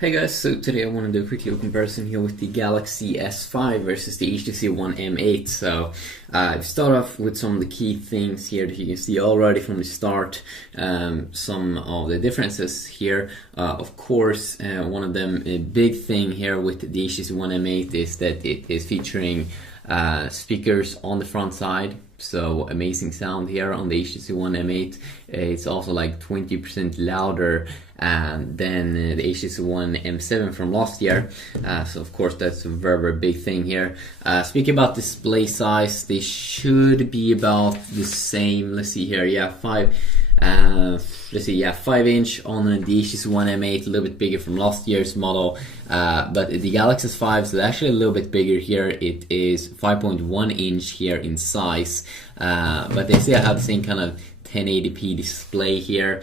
Hey guys, so today I want to do a quick little comparison here with the Galaxy S5 versus the HTC One M8. So start off with some of the key things here that you can see already from the start, some of the differences here. Of course, one of them, a big thing here with the HTC One M8 is that it is featuring speakers on the front side. So amazing sound here on the HTC One M8. It's also like 20% louder than the HTC One M7 from last year. So of course that's a very big thing here. Speaking about display size, they should be about the same. Let's see here. Yeah, 5-inch on the HTC One M8, a little bit bigger from last year's model. But the Galaxy S5 is actually a little bit bigger here. It is 5.1 inch here in size, but they still have the same kind of 1080p display here.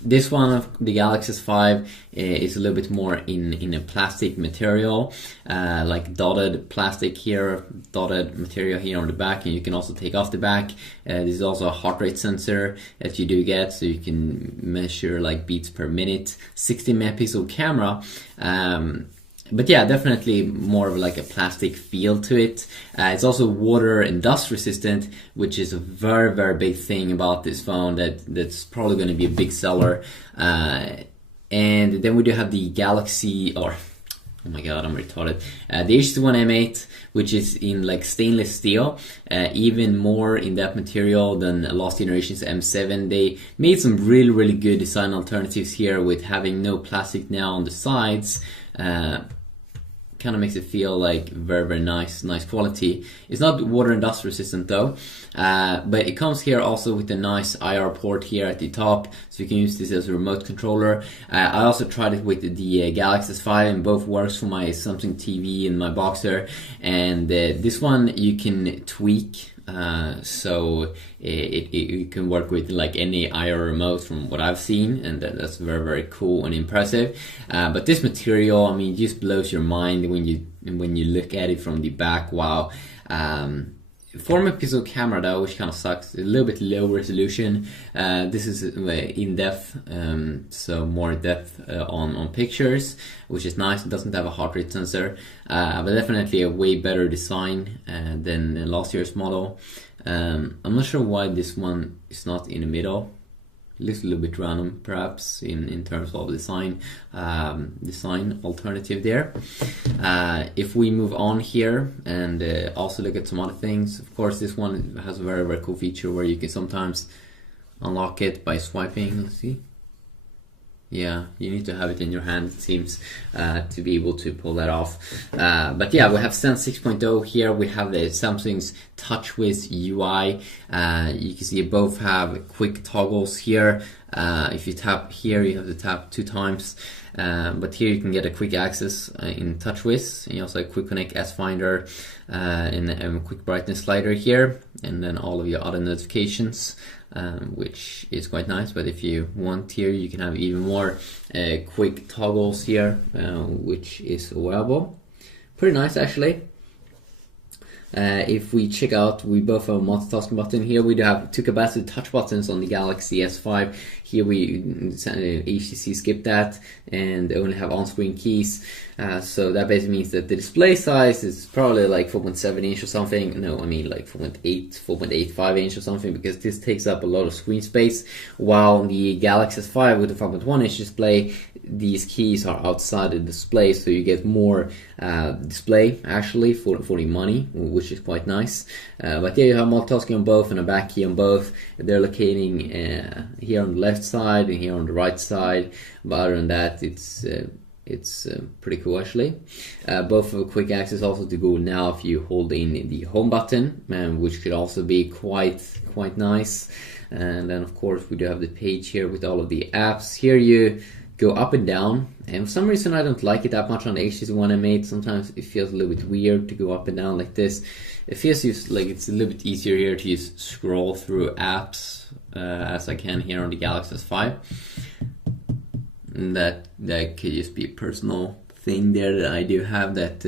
This one of the Galaxy S5 is a little bit more in a plastic material, like dotted plastic here, dotted material here on the back, and you can also take off the back. This is also a heart rate sensor that you do get, so you can measure like beats per minute, 60 megapixel camera. But yeah, definitely more of like a plastic feel to it. It's also water and dust resistant, which is a very big thing about this phone that's probably going to be a big seller. And then we do have the Galaxy, or oh my god, I'm retarded. The HTC One M8, which is in like stainless steel, even more in that material than last generation's M7. They made some really good design alternatives here with having no plastic now on the sides. Kind of makes it feel like very nice quality. It's not water and dust resistant though, but it comes here also with a nice IR port here at the top, so you can use this as a remote controller. I also tried it with the Galaxy S5, and both works for my Samsung TV and my Boxer. And this one you can tweak. So it can work with like any IR remote from what I've seen, and that's very cool and impressive. But this material, I mean, just blows your mind when you look at it from the back. Wow. 4 megapixel camera though, which kind of sucks. A little bit low resolution. This is in depth, so more depth on pictures, which is nice. It doesn't have a heart rate sensor, but definitely a way better design than last year's model. I'm not sure why this one is not in the middle. Looks a little bit random, perhaps, in terms of design alternative there. If we move on here and also look at some other things, of course, this one has a very cool feature where you can sometimes unlock it by swiping. Let's see. Yeah, you need to have it in your hand, it seems, to be able to pull that off. But yeah, we have Sense 6.0 here. We have the Samsung's TouchWiz UI. You can see both have quick toggles here. If you tap here, you have to tap 2 times. But here you can get a quick access in TouchWiz. And you also have Quick Connect S Finder and a quick brightness slider here, and then all of your other notifications. Which is quite nice, but if you want here, you can have even more quick toggles here, which is available. Pretty nice actually. If we check out, we both have a multitasking button. Here we do have 2 capacitive touch buttons on the Galaxy S5. Here we HTC skipped that and only have on-screen keys. So that basically means that the display size is probably like 4.7 inch or something. No, I mean like 4.85 inch or something, because this takes up a lot of screen space. While the Galaxy S5 with the 5.1 inch display, these keys are outside the display, so you get more display actually for the money, which is quite nice. But yeah, you have multitasking on both and a back key on both. They're locating here on the left side and here on the right side, but other than that, it's pretty cool actually. Both have a quick access also to Google Now if you hold in the home button, which could also be quite nice. And then of course we do have the page here with all of the apps. Here you go up and down, and for some reason I don't like it that much on the HTC One M8. Sometimes it feels a little bit weird to go up and down like this. It feels like it's a little bit easier here to just scroll through apps as I can here on the Galaxy S5. And that could just be a personal thing there that I do have that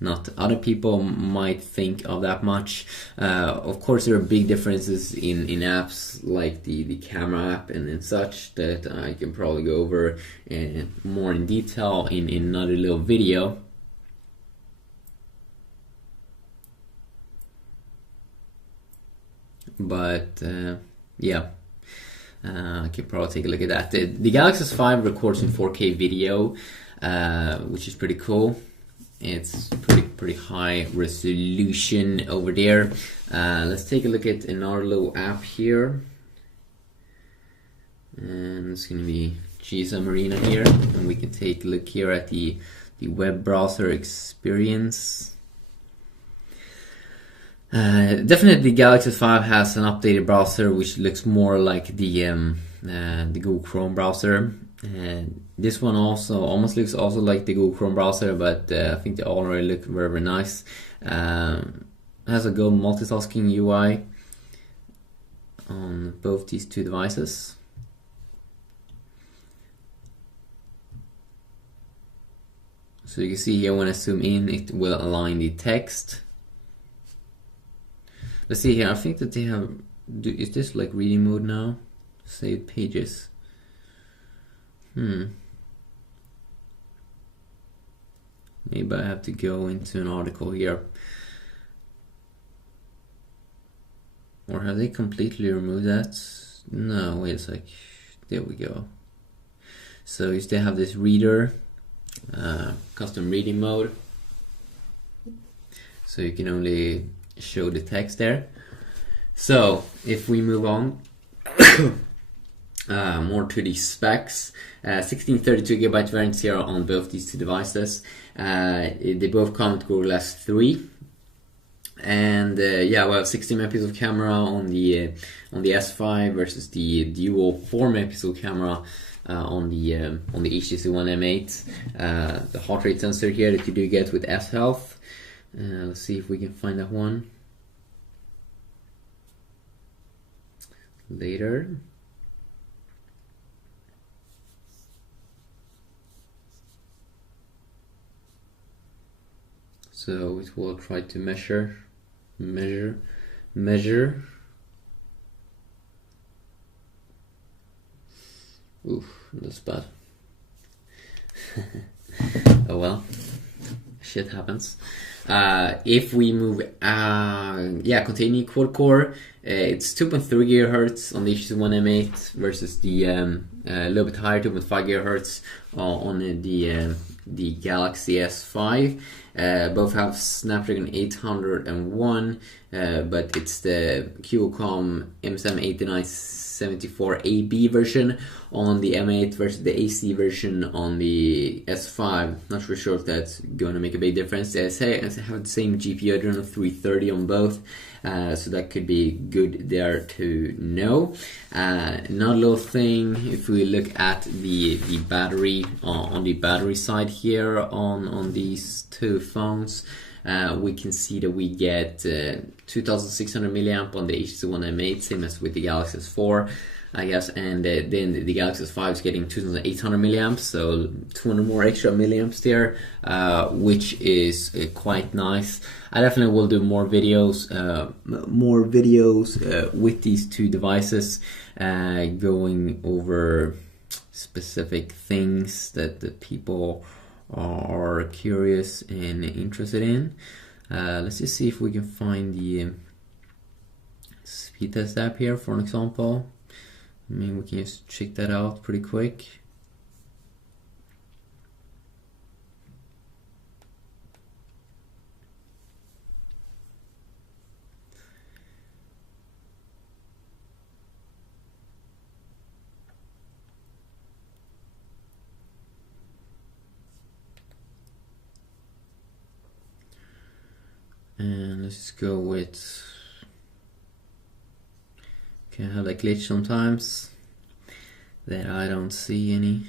not other people might think of that much. Of course, there are big differences in apps like the camera app and such that I can probably go over more in detail in another little video. But yeah, I could probably take a look at that. The Galaxy S5 records in 4K video, which is pretty cool. It's pretty high resolution over there. Let's take a look at another little app here, and it's gonna be GSM Arena here, and we can take a look here at the web browser experience. Definitely, the Galaxy S5 has an updated browser which looks more like the Google Chrome browser. This one also almost looks also like the Google Chrome browser, but I think they already look very, very nice. Has a good multitasking UI on both these two devices. So you can see here when I zoom in, it will align the text. Let's see here. I think that they have. Is this like reading mode now? Save pages. Maybe I have to go into an article here. Or have they completely removed that? No, wait a sec. There we go. So you still have this reader, custom reading mode. So you can only show the text there. So if we move on more to the specs, 1632 GB variants here on both these two devices. They both come with Google Glass 3, and yeah, well, 16 megapixel camera on the S5 versus the dual 4 megapixel camera on the HTC One M8. The heart rate sensor here that you do get with S Health. Let's see if we can find that one later. So it will try to measure. Oof, that's bad. Oh well, shit happens. If we move, yeah, continue quad core. It's 2.3 GHz on the HTC One M8 versus the a little bit higher 2.5 GHz on the Galaxy S5. Both have Snapdragon 801, but it's the Qualcomm M78974AB version on the M8 versus the AC version on the S5. Not really sure if that's going to make a big difference. They have the same GPU, Adreno 330 on both, so that could be good there to know. Another little thing, if we look at the battery on the battery side here on these two phones, we can see that we get 2600 milliamp on the HTC One M8, same as with the Galaxy S4, I guess, and then the Galaxy S5 is getting 2800 milliamps, so 200 more extra milliamps there, which is quite nice. I definitely will do more videos with these two devices, going over specific things that the people are curious and interested in. Let's just see if we can find the speed test app here, for an example. I mean, we can just check that out pretty quick. And let's just go with, can have that glitch sometimes that I don't see any.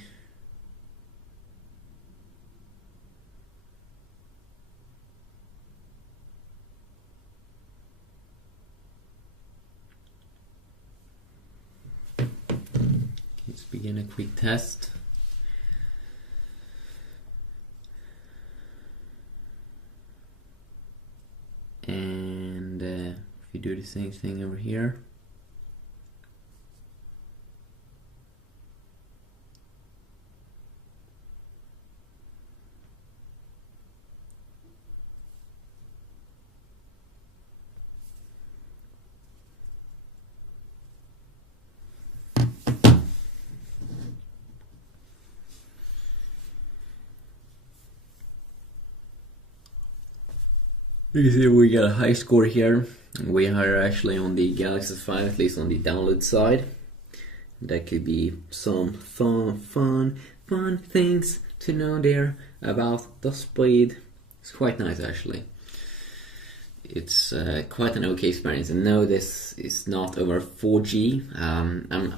Let's begin a quick test. do the same thing over here. You can see we got a high score here. We are actually on the Galaxy 5, at least on the download side. That could be some fun things to know there about the speed. It's quite nice actually. It's quite an okay experience. And no, this is not over 4G.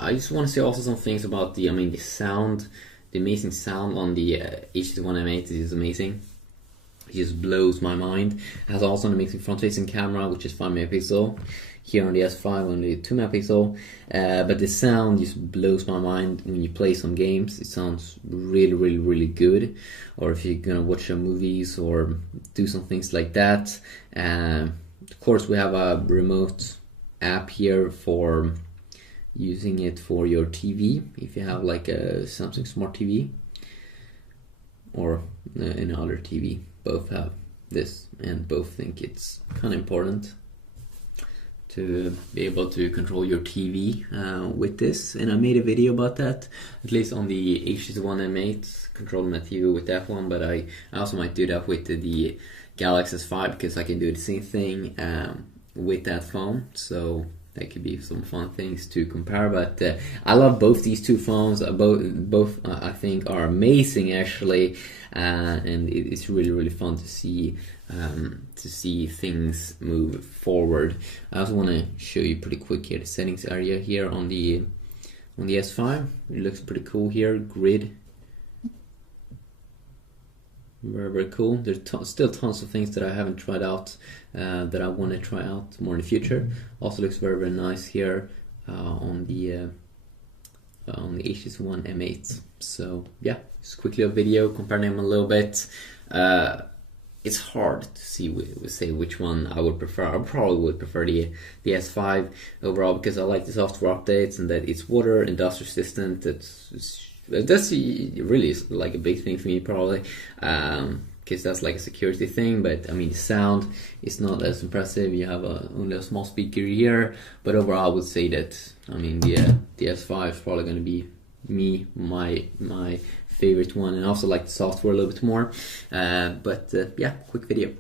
I just want to say also some things about the sound, the amazing sound on the HTC One M8 is amazing. It just blows my mind. It has also an amazing front-facing camera, which is 5 megapixel. Here on the S5, only 2 megapixel. But the sound just blows my mind when you play some games. It sounds really good. Or if you're gonna watch some movies or do some things like that. Of course, we have a remote app here for using it for your TV. If you have like a Samsung Smart TV or any other TV. Both have this, and both think it's kind of important to be able to control your TV with this. And I made a video about that, at least on the HTC One M8, controlling my TV with that one. But I also might do that with the Galaxy S5 because I can do the same thing with that phone. So that could be some fun things to compare. But I love both these two phones. Both I think are amazing actually, and it's really fun to see things move forward. I also want to show you pretty quick here the settings area here on the S5. It looks pretty cool here. Grid. Very cool. There's still tons of things that I haven't tried out that I want to try out more in the future. Also looks very nice here on the HTC One M8. So yeah, just quickly a video comparing them a little bit. It's hard to say which one I would prefer. I probably would prefer the S5 overall because I like the software updates and that it's water and dust resistant. That's really like a big thing for me probably, because that's like a security thing. But I mean, the sound is not as impressive. You have only a small speaker here, but overall I would say that the S5 is probably going to be my favorite one, and I also like the software a little bit more. But yeah, quick video.